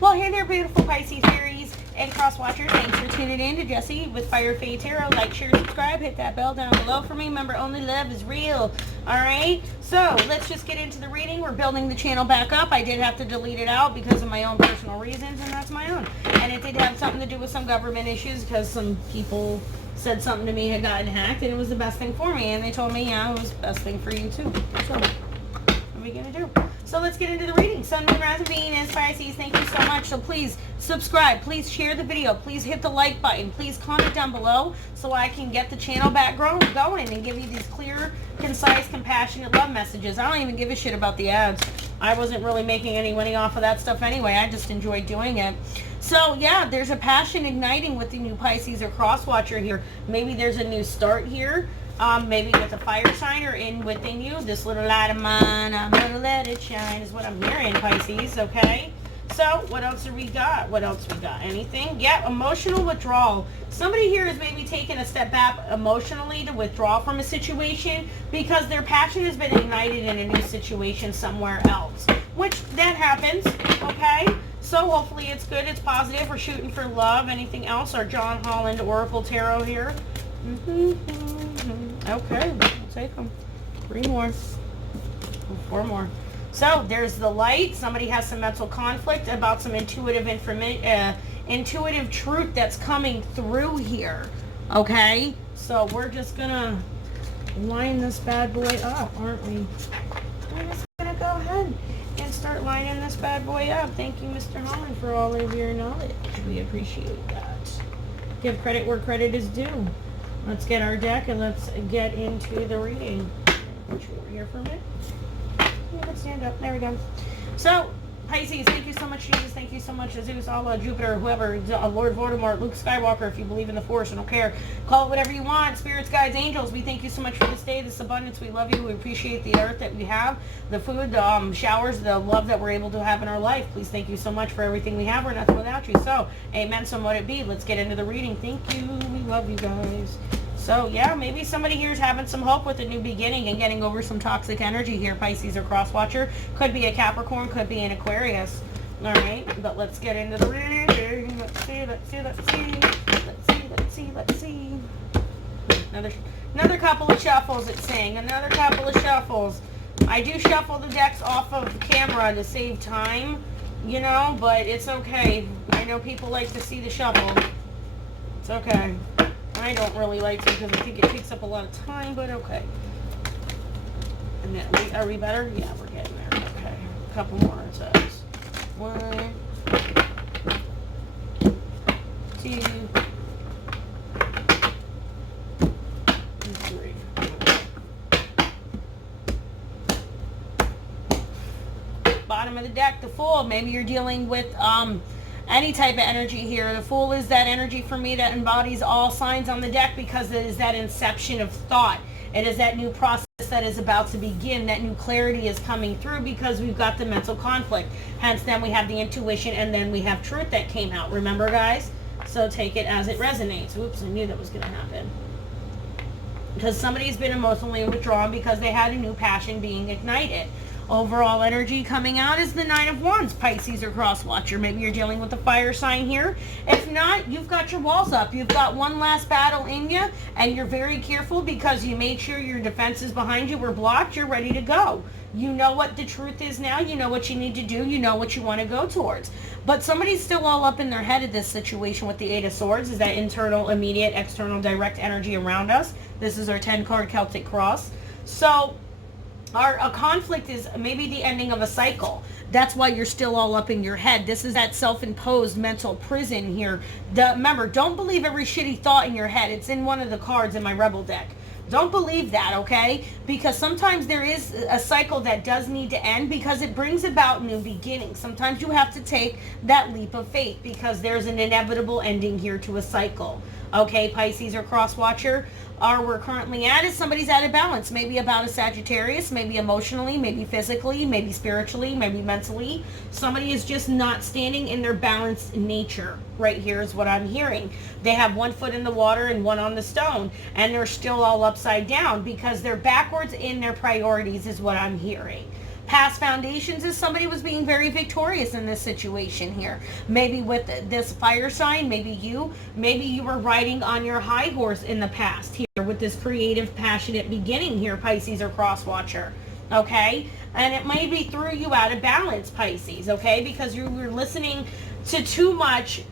Well, hey there, beautiful Pisces fairies and cross watchers. Thanks for tuning in to Jessie with Fire Fae Tarot. Like, share, subscribe, hit that bell down below for me. Remember, only love is real. Alright, so let's just get into the reading. We're building the channel back up. I did have to delete it out because of my own personal reasons, and that's my own. And it did have something to do with some government issues because some people said something to me had gotten hacked, and it was the best thing for me. And they told me, yeah, it was the best thing for you too. So, what are we going to do? So let's get into the reading. Sun, Moon, Rising, Venus, Pisces, thank you so much. So please subscribe, please share the video, please hit the like button, please comment down below so I can get the channel back going and give you these clear, concise, compassionate love messages. I don't even give a shit about the ads. I wasn't really making any money off of that stuff anyway. I just enjoyed doing it. So yeah, there's a passion igniting with the new Pisces or cross watcher here. Maybe there's a new start here. Maybe with a fire sign or within you. This little light of mine, I'm gonna let it shine, is what I'm hearing, Pisces, okay? So, what else have we got? What else we got? Anything? Yeah, emotional withdrawal. Somebody here is maybe taking a step back emotionally to withdraw from a situation because their passion has been ignited in a new situation somewhere else. Which, that happens, okay? So, hopefully it's good, it's positive. We're shooting for love. Anything else? Our John Holland Oracle Tarot here. Okay, we'll take them. 3 more. 4 more. So, there's the light. Somebody has some mental conflict about some intuitive intuitive truth that's coming through here. Okay? So, we're just gonna line this bad boy up, aren't we? We're just gonna go ahead and start lining this bad boy up. Thank you, Mr. Holland, for all of your knowledge. We appreciate that. Give credit where credit is due. Let's get our deck and let's get into the reading. Put you over here for a minute. Yeah, let's stand up. There we go. So, Pisces, thank you so much, Jesus. Thank you so much, Zeus, Allah, Jupiter, whoever, Lord Voldemort, Luke Skywalker, if you believe in the Force. I don't care. Call it whatever you want. Spirits, guides, angels. We thank you so much for this day, this abundance. We love you. We appreciate the earth that we have, the food, the showers, the love that we're able to have in our life. Please thank you so much for everything we have. We're nothing without you. So, amen. So mote it be. Let's get into the reading. Thank you. We love you guys. So, yeah, maybe somebody here is having some hope with a new beginning and getting over some toxic energy here, Pisces or cross-watcher. Could be a Capricorn, could be an Aquarius. All right, but let's get into the reading. Let's see, let's see, let's see. Let's see, let's see, let's see. Another couple of shuffles, it's saying. Another couple of shuffles. I do shuffle the decks off of camera to save time, you know, but it's okay. I know people like to see the shuffle. It's okay. I don't really like to because I think it takes up a lot of time, but okay. And then, are we better? Yeah, we're getting there. Okay. A couple more, it says. 1, 2, 3. Bottom of the deck, the Fool. Maybe you're dealing with any type of energy here. The Fool is that energy for me that embodies all signs on the deck because it is that inception of thought. It is that new process that is about to begin. That new clarity is coming through because we've got the mental conflict. Hence, then we have the intuition and then we have truth that came out. Remember, guys? So take it as it resonates. Oops, I knew that was going to happen. Because somebody's been emotionally withdrawn because they had a new passion being ignited. Overall energy coming out is the 9 of Wands, Pisces or cross watcher. Maybe you're dealing with a fire sign here. If not, you've got your walls up. You've got one last battle in you, and you're very careful because you made sure your defenses behind you were blocked. You're ready to go. You know what the truth is now. You know what you need to do. You know what you want to go towards. But somebody's still all up in their head of this situation with the 8 of Swords. Is that internal, immediate, external, direct energy around us. This is our 10-card Celtic cross. So a conflict is maybe the ending of a cycle. That's why you're still all up in your head. This is that self-imposed mental prison here. Remember, don't believe every shitty thought in your head. It's in one of the cards in my Rebel deck. Don't believe that, okay? Because sometimes there is a cycle that does need to end because it brings about new beginnings. Sometimes you have to take that leap of faith because there's an inevitable ending here to a cycle. Okay, Pisces or cross watcher, we're currently at is somebody's out of balance. Maybe about a Sagittarius, maybe emotionally, maybe physically, maybe spiritually, maybe mentally. Somebody is just not standing in their balanced nature. Right here is what I'm hearing. They have one foot in the water and one on the stone, and they're still all upside down because they're backwards in their priorities is what I'm hearing. Past foundations is somebody was being very victorious in this situation here. Maybe with this fire sign, maybe you were riding on your high horse in the past here with this creative, passionate beginning here, Pisces or cross watcher. Okay? And it maybe threw you out of balance, Pisces, okay? Because you were listening to too much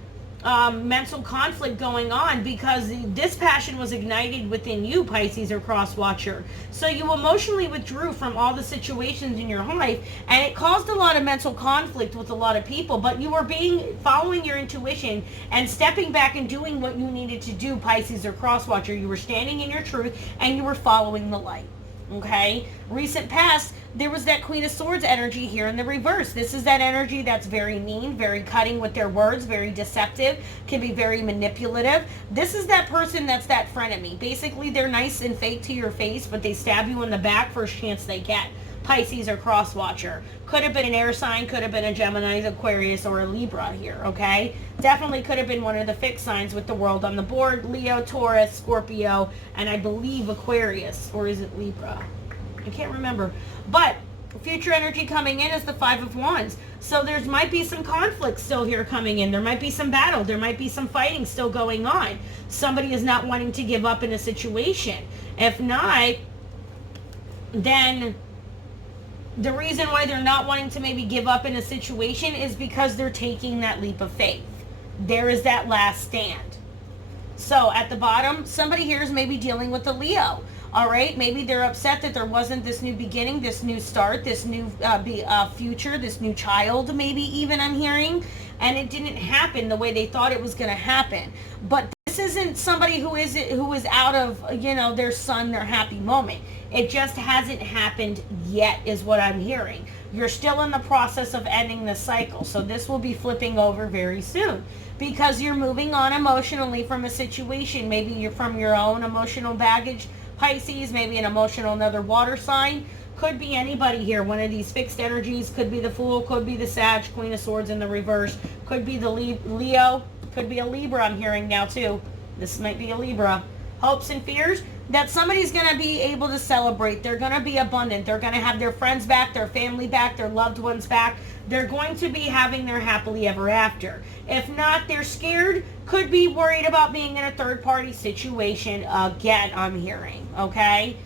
mental conflict going on, because this passion was ignited within you, Pisces or cross watcher. So you emotionally withdrew from all the situations in your life, and it caused a lot of mental conflict with a lot of people, but you were following your intuition and stepping back and doing what you needed to do, Pisces or cross watcher. You were standing in your truth and you were following the light. Okay, recent past, there was that Queen of Swords energy here in the reverse. This is that energy that's very mean, very cutting with their words, very deceptive, can be very manipulative. This is that person that's that frenemy. Basically, they're nice and fake to your face, but they stab you in the back first chance they get. Pisces or cross watcher. Could have been an air sign, could have been a Gemini, Aquarius, or a Libra here, okay? Definitely could have been one of the fixed signs with the world on the board. Leo, Taurus, Scorpio, and I believe Aquarius, or is it Libra? I can't remember. But future energy coming in is the Five of Wands. So there might be some conflict still here coming in. There might be some battle. There might be some fighting still going on. Somebody is not wanting to give up in a situation. If not, then the reason why they're not wanting to maybe give up in a situation is because they're taking that leap of faith. There is that last stand. So at the bottom, somebody here is maybe dealing with a Leo. All right, maybe they're upset that there wasn't this new beginning, this new start, this new future, this new child, maybe even I'm hearing, and it didn't happen the way they thought it was going to happen. But this isn't somebody who is out of, their sun, their happy moment. It just hasn't happened yet is what I'm hearing. You're still in the process of ending the cycle. So this will be flipping over very soon, because you're moving on emotionally from a situation. Maybe you're from your own emotional baggage, Pisces, maybe an emotional another water sign. Could be anybody here. One of these fixed energies. Could be the Fool, could be the Sag, Queen of Swords in the reverse. Could be the Leo, could be a Libra I'm hearing now too. This might be a Libra. Hopes and fears that somebody's going to be able to celebrate. They're going to be abundant. They're going to have their friends back, their family back, their loved ones back. They're going to be having their happily ever after. If not, they're scared, could be worried about being in a third party situation again, I'm hearing, okay?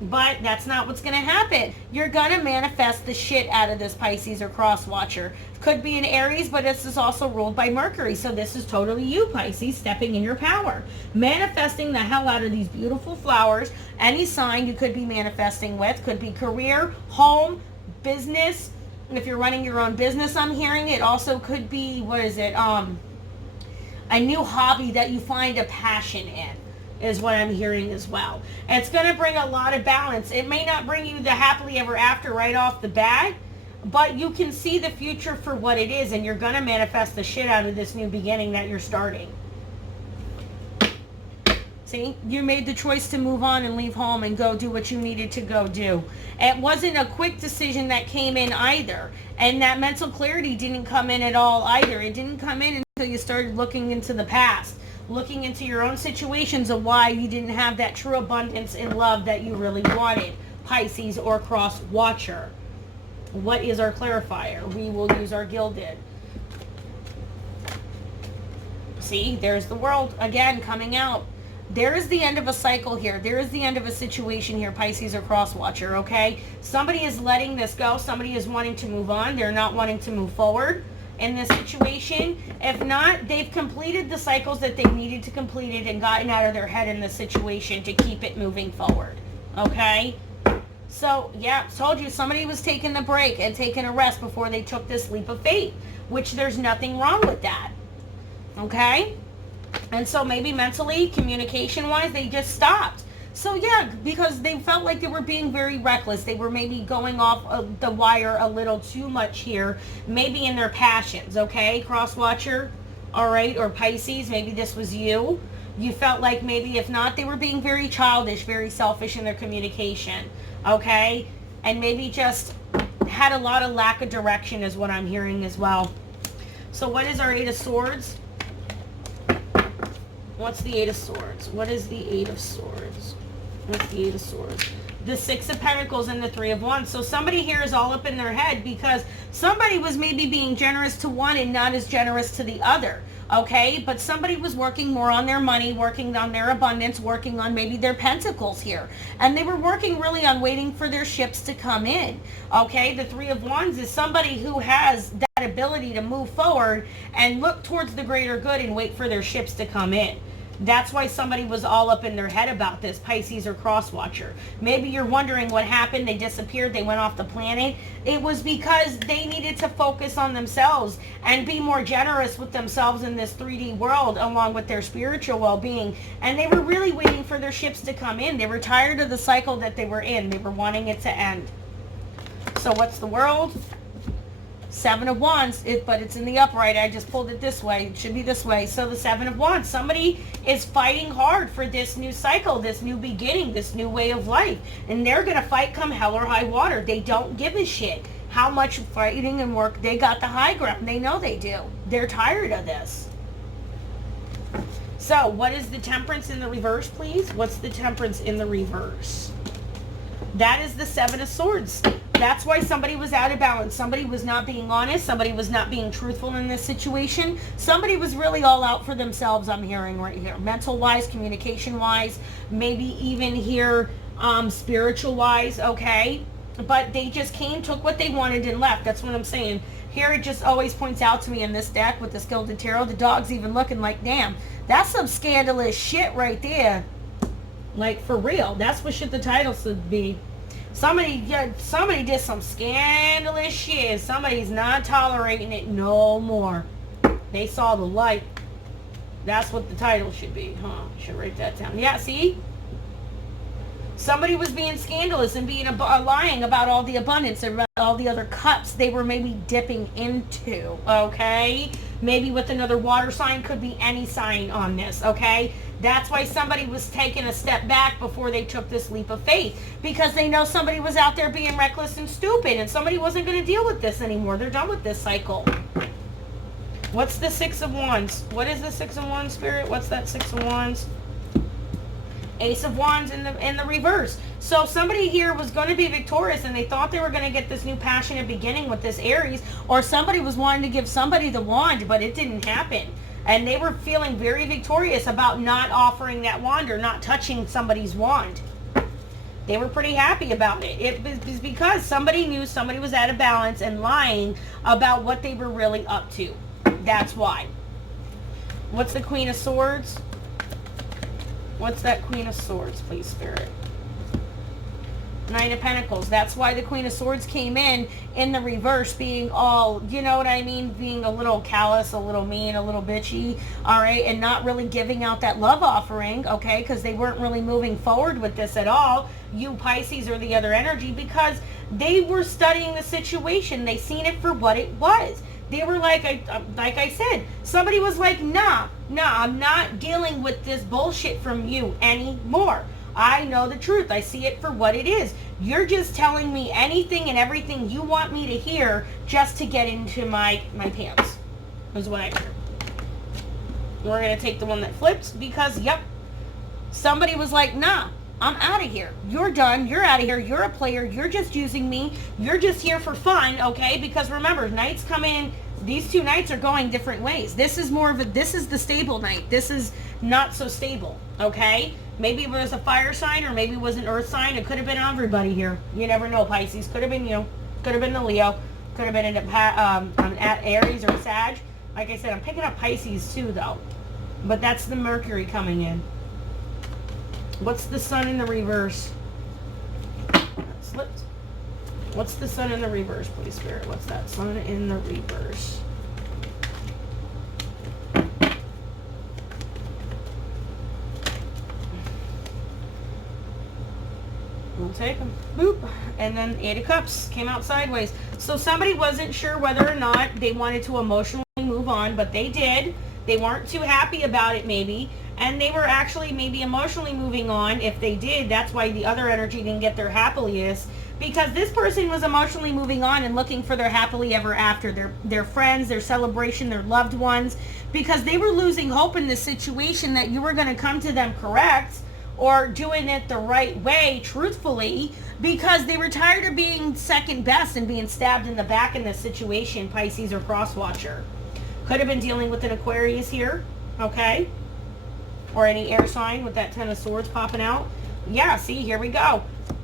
But that's not what's going to happen. You're going to manifest the shit out of this Pisces or cross watcher. Could be an Aries, but this is also ruled by Mercury. So this is totally you, Pisces, stepping in your power. Manifesting the hell out of these beautiful flowers. Any sign you could be manifesting with. Could be career, home, business. If you're running your own business, I'm hearing it. Also could be, a new hobby that you find a passion in. Is what I'm hearing as well. It's going to bring a lot of balance. It may not bring you the happily ever after right off the bat, but you can see the future for what it is, and you're going to manifest the shit out of this new beginning that you're starting. See, you made the choice to move on and leave home and go do what you needed to go do. It wasn't a quick decision that came in either, and that mental clarity didn't come in at all either. It didn't come in until you started looking into the past. Looking into your own situations of why you didn't have that true abundance in love that you really wanted, Pisces or cross watcher. What is our clarifier? We will use our gilded. See, there's the world again coming out. There is the end of a cycle here. There is the end of a situation here, Pisces or cross watcher, okay? Somebody is letting this go. Somebody is wanting to move on. They're not wanting to move forward in this situation. If not, they've completed the cycles that they needed to complete it and gotten out of their head in the situation to keep it moving forward. Okay? So, yeah, told you somebody was taking a break and taking a rest before they took this leap of faith, which there's nothing wrong with that. Okay? And so maybe mentally, communication-wise, they just stopped. So yeah, because they felt like they were being very reckless. They were maybe going off the wire a little too much here. Maybe in their passions, okay? Cross watcher, all right? Or Pisces, maybe this was you. You felt like maybe if not, they were being very childish, very selfish in their communication, okay? And maybe just had a lot of lack of direction is what I'm hearing as well. So what is our Eight of Swords? What's the Eight of Swords? What is the Eight of Swords? What's the Eight of Swords? the Six of Pentacles and the Three of Wands. So somebody here is all up in their head because somebody was maybe being generous to one and not as generous to the other. Okay, but somebody was working more on their money, working on their abundance, working on maybe their pentacles here. And they were working really on waiting for their ships to come in. Okay, the Three of Wands is somebody who has that ability to move forward and look towards the greater good and wait for their ships to come in. That's why somebody was all up in their head about this, Pisces or cross watcher. Maybe you're wondering what happened. They disappeared. They went off the planet. It was because they needed to focus on themselves and be more generous with themselves in this 3D world along with their spiritual well-being. And they were really waiting for their ships to come in. They were tired of the cycle that they were in. They were wanting it to end. So what's the world? Seven of Wands, but it's in the upright. I just pulled it this way. It should be this way. So the Seven of Wands, somebody is fighting hard for this new cycle, this new beginning, this new way of life. And they're going to fight come hell or high water. They don't give a shit how much fighting and work. They got the high ground. They know they do. They're tired of this. So what is the Temperance in the reverse, please? What's the Temperance in the reverse? That is the Seven of Swords. That's why somebody was out of balance. Somebody was not being honest. Somebody was not being truthful in this situation. Somebody was really all out for themselves, I'm hearing right here. Mental-wise, communication-wise, maybe even here spiritual-wise, okay? But they just came, took what they wanted, and left. That's what I'm saying. Here it just always points out to me in this deck with the Gilded Tarot, the dog's even looking like, damn, that's some scandalous shit right there. Like, for real. That's what shit the title should be. Somebody did some scandalous shit. Somebody's not tolerating it no more. They saw the light. That's what the title should be. Huh? Should write that down. Yeah, see? Somebody was being scandalous and being lying about all the abundance, about all the other cups they were maybe dipping into, okay? Maybe with another water sign, could be any sign on this, okay? That's why somebody was taking a step back before they took this leap of faith, because they know somebody was out there being reckless and stupid, and somebody wasn't going to deal with this anymore. They're done with this cycle. What's the Six of Wands? What is the Six of Wands, Spirit? What's that Six of Wands? Ace of Wands in the reverse. So somebody here was going to be victorious and they thought they were going to get this new passionate beginning with this Aries, or somebody was wanting to give somebody the wand, but it didn't happen. And they were feeling very victorious about not offering that wand or not touching somebody's wand. They were pretty happy about it. It was because somebody knew somebody was out of balance and lying about what they were really up to. That's why. What's the Queen of Swords? What's that Queen of Swords, please, Spirit? Nine of Pentacles. That's why the Queen of Swords came in the reverse, being all, you know what I mean, being a little callous, a little mean, a little bitchy, all right, and not really giving out that love offering, okay, because they weren't really moving forward with this at all, you Pisces or the other energy, because they were studying the situation. They seen it for what it was. They were like I said, somebody was like, nah, I'm not dealing with this bullshit from you anymore. I know the truth. I see it for what it is. You're just telling me anything and everything you want me to hear just to get into my pants, is what I hear. We're going to take the one that flips because, yep, somebody was like, nah, I'm out of here. You're done. You're out of here. You're a player. You're just using me. You're just here for fun, okay? Because remember, nights come in. These two nights are going different ways. This is more of a, this is the stable night. This is not so stable, okay? Maybe it was a fire sign or maybe it was an earth sign. It could have been everybody here. You never know, Pisces. Could have been you. Could have been the Leo. Could have been at Aries or Sag. Like I said, I'm picking up Pisces too, though. But that's the Mercury coming in. What's the Sun in the reverse? Slipped. What's the Sun in the reverse, please, Spirit? What's that? Sun in the reverse. We'll take them. Boop. And then Eight of Cups came out sideways. So somebody wasn't sure whether or not they wanted to emotionally move on, but they did. They weren't too happy about it, maybe. And they were actually maybe emotionally moving on. If they did, that's why the other energy didn't get their happiest. Because this person was emotionally moving on and looking for their happily ever after. Their friends, their celebration, their loved ones. Because they were losing hope in this situation that you were going to come to them correct. or doing it the right way, truthfully, because they were tired of being second best and being stabbed in the back in this situation, Pisces or cross-watcher. Could have been dealing with an Aquarius here, okay? Or any air sign with that Ten of Swords popping out. Yeah, see, here we go.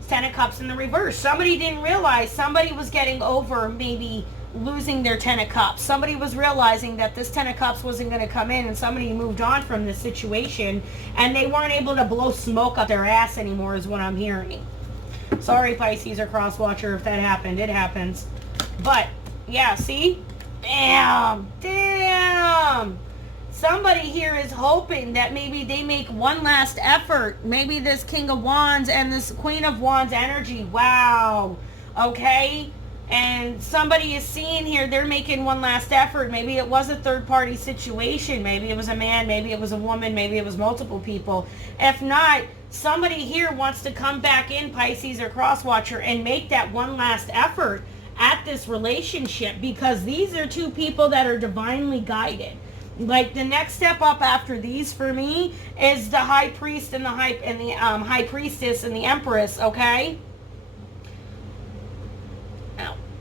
Ten of Cups in the reverse. Somebody didn't realize somebody was getting over maybe losing their Ten of Cups. Somebody was realizing that this Ten of Cups wasn't going to come in, and somebody moved on from this situation, and they weren't able to blow smoke up their ass anymore is what I'm hearing. Sorry, Pisces or cross-watcher, if that happened. It happens. But, yeah, see? Damn. Damn. Somebody here is hoping that maybe they make one last effort. Maybe this King of Wands and this Queen of Wands energy. Wow. Okay? And somebody is seeing here, they're making one last effort. Maybe it was a third-party situation. Maybe it was a man. Maybe it was a woman. Maybe it was multiple people. If not, somebody here wants to come back in, Pisces or cross-watcher, and make that one last effort at this relationship, because these are two people that are divinely guided. Like, the next step up after these for me is the High Priest and the High Priestess and the Empress, okay?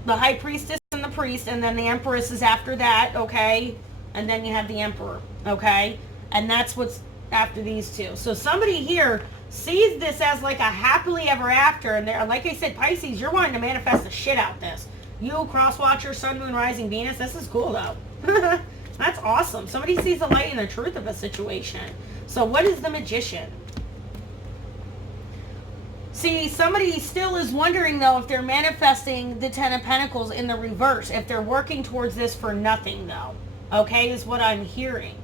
The High Priestess and the Priest, and then the Empress is after that, okay? And then you have the Emperor, okay? And that's what's after these two. So somebody here sees this as like a happily ever after, and they're, like I said, Pisces, you're wanting to manifest the shit out this. You, cross-watcher, Sun, Moon, Rising, Venus, this is cool, though. That's awesome. Somebody sees the light and the truth of a situation. So what is the Magician? See, somebody still is wondering, though, if they're manifesting the Ten of Pentacles in the reverse. If they're working towards this for nothing, though. Okay, is what I'm hearing.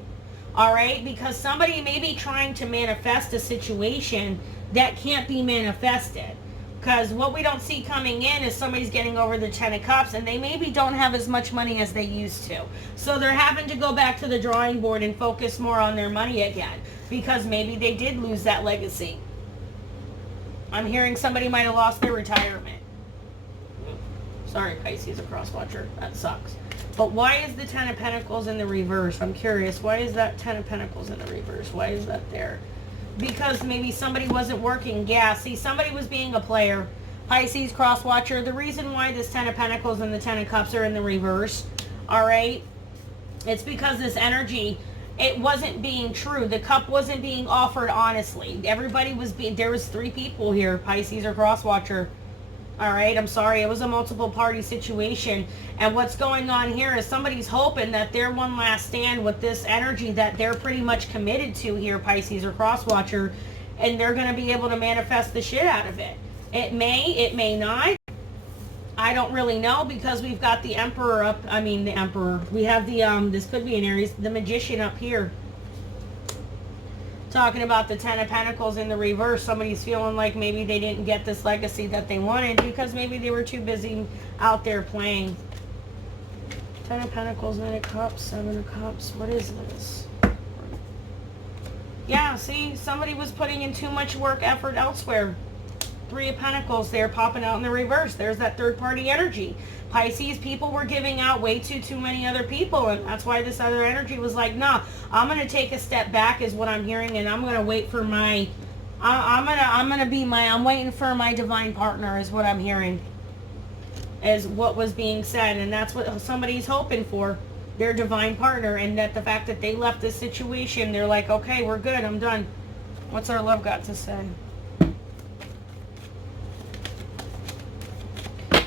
All right? Because somebody may be trying to manifest a situation that can't be manifested. Because what we don't see coming in is somebody's getting over the Ten of Cups, and they maybe don't have as much money as they used to. So they're having to go back to the drawing board and focus more on their money again. Because maybe they did lose that legacy. I'm hearing somebody might have lost their retirement. Sorry, Pisces, a cross-watcher. That sucks. But why is the Ten of Pentacles in the reverse? I'm curious. Why is that Ten of Pentacles in the reverse? Why is that there? Because maybe somebody wasn't working. Yeah, see, somebody was being a player. Pisces, cross-watcher. The reason why this Ten of Pentacles and the Ten of Cups are in the reverse, all right, it's because this energy, it wasn't being true. The cup wasn't being offered honestly. Everybody was being, there was three people here, Pisces or cross-watcher. All right, I'm sorry. It was a multiple party situation. And what's going on here is somebody's hoping that their one last stand with this energy that they're pretty much committed to here, Pisces or cross-watcher, and they're going to be able to manifest the shit out of it. It may not. I don't really know, because we've got the Emperor up. I mean, the Emperor. We have the, this could be an Aries, the Magician up here. Talking about the Ten of Pentacles in the reverse. Somebody's feeling like maybe they didn't get this legacy that they wanted because maybe they were too busy out there playing. Ten of Pentacles, Nine of Cups, Seven of Cups. What is this? Yeah, see? Somebody was putting in too much work, effort elsewhere. Three of Pentacles there popping out in the reverse. There's that third-party energy. Pisces, people were giving out way too many other people, and that's why this other energy was like, nah, I'm going to take a step back is what I'm hearing, and I'm going to wait for my, I'm waiting for my divine partner is what I'm hearing, is what was being said, and that's what somebody's hoping for, their divine partner, and that the fact that they left this situation, they're like, okay, we're good, I'm done. What's our love got to say?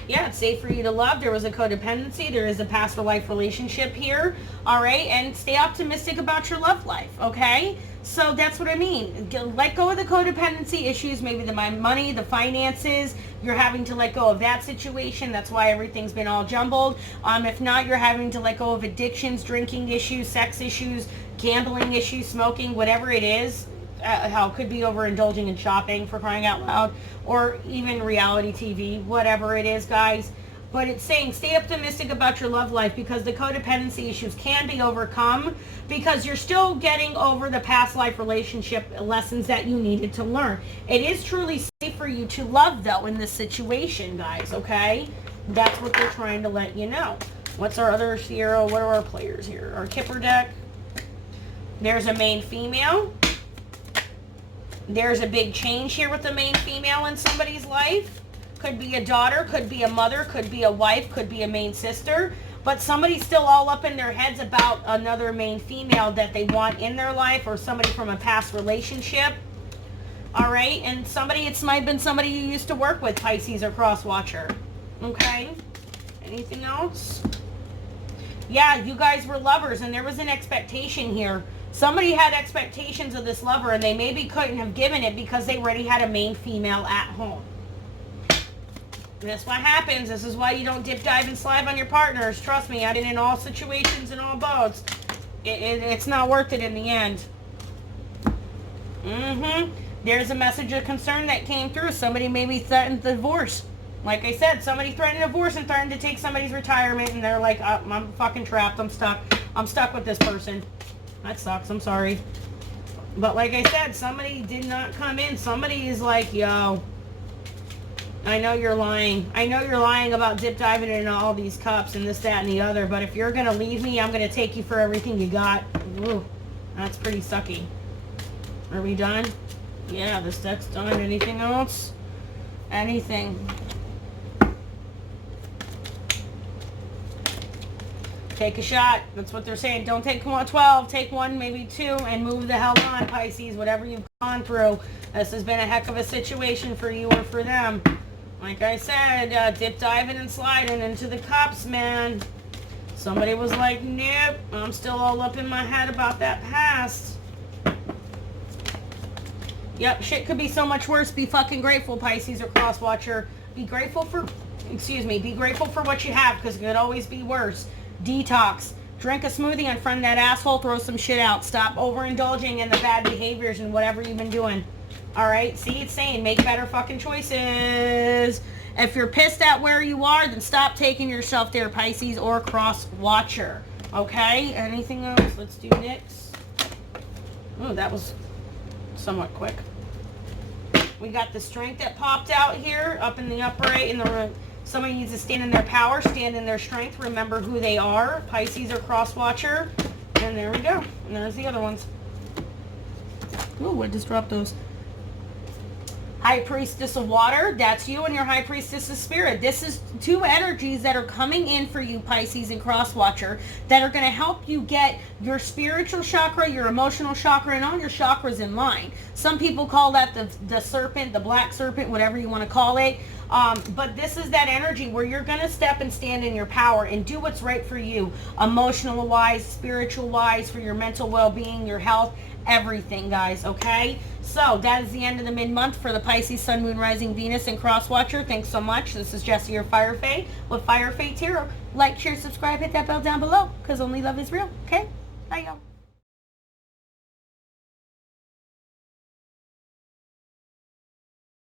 Yeah, it's safe for you to love. There was a codependency. There is a past life relationship here. All right. And stay optimistic about your love life. Okay. So that's what I mean. Let go of the codependency issues. Maybe the money, the finances. You're having to let go of that situation. That's why everything's been all jumbled. If not, you're having to let go of addictions, drinking issues, sex issues, gambling issues, smoking, whatever it is. How it could be overindulging in shopping, for crying out loud, or even reality TV, whatever it is, guys. But it's saying stay optimistic about your love life, because the codependency issues can be overcome, because you're still getting over the past life relationship lessons that you needed to learn. It is truly safe for you to love, though, in this situation, guys, okay? That's what they're trying to let you know. What's our other Sierra? What are our players here? Our Kipper deck. There's a main female. There's a big change here with the main female in somebody's life. Could be a daughter, could be a mother, could be a wife, could be a main sister. But somebody's still all up in their heads about another main female that they want in their life, or somebody from a past relationship. All right, and it might have been somebody you used to work with, Pisces or cross watcher. Okay, anything else? Yeah, you guys were lovers, and there was an expectation here. Somebody had expectations of this lover, and they maybe couldn't have given it because they already had a main female at home. That's what happens. This is why you don't dip, dive, and slide on your partners. Trust me, I did in all situations and all boats. It's not worth it in the end. There's a message of concern that came through. Somebody maybe threatened divorce. Like I said, somebody threatened divorce and threatened to take somebody's retirement, and they're like, oh, I'm fucking trapped. I'm stuck. I'm stuck with this person. That sucks. I'm sorry. But like I said, somebody did not come in. Somebody is like, yo, I know you're lying. I know you're lying about dip diving into all these cups and this, that, and the other. But if you're going to leave me, I'm going to take you for everything you got. Ooh, that's pretty sucky. Are we done? Yeah, this deck's done. Anything else? Anything? Take a shot. That's what they're saying. Don't take 12. Take one, maybe two, and move the hell on, Pisces. Whatever you've gone through. This has been a heck of a situation for you or for them. Like I said, dip diving and sliding into the cups, man. Somebody was like, nope, I'm still all up in my head about that past. Yep, shit could be so much worse. Be fucking grateful, Pisces or cross watcher. Be grateful for, be grateful for what you have, because it could always be worse. Detox. Drink a smoothie, unfriend that asshole, throw some shit out. Stop overindulging in the bad behaviors and whatever you've been doing. Alright, see, it's saying make better fucking choices. If you're pissed at where you are, then stop taking yourself there, Pisces or cross watcher. Okay, anything else? Let's do Nyx. Oh, that was somewhat quick. We got the strength that popped out here, up in the upright in the room. Somebody needs to stand in their power, stand in their strength, remember who they are, Pisces or cross watcher. And there we go. And there's the other ones. Ooh, I just dropped those. High Priestess of Water, that's you and your High Priestess of Spirit. This is two energies that are coming in for you, Pisces and Cross Watcher, that are going to help you get your spiritual chakra, your emotional chakra, and all your chakras in line. Some people call that the serpent, the black serpent, whatever you want to call it. But this is that energy where you're going to step and stand in your power and do what's right for you, emotional-wise, spiritual-wise, for your mental well-being, your health, everything, guys, okay? So that is the end of the mid-month for the Pisces, Sun, Moon, Rising, Venus, and Cross Watcher. Thanks so much. This is Jessie, your Fire Fae, with Fire Fae Tarot. Like, share, subscribe, hit that bell down below, because only love is real, okay?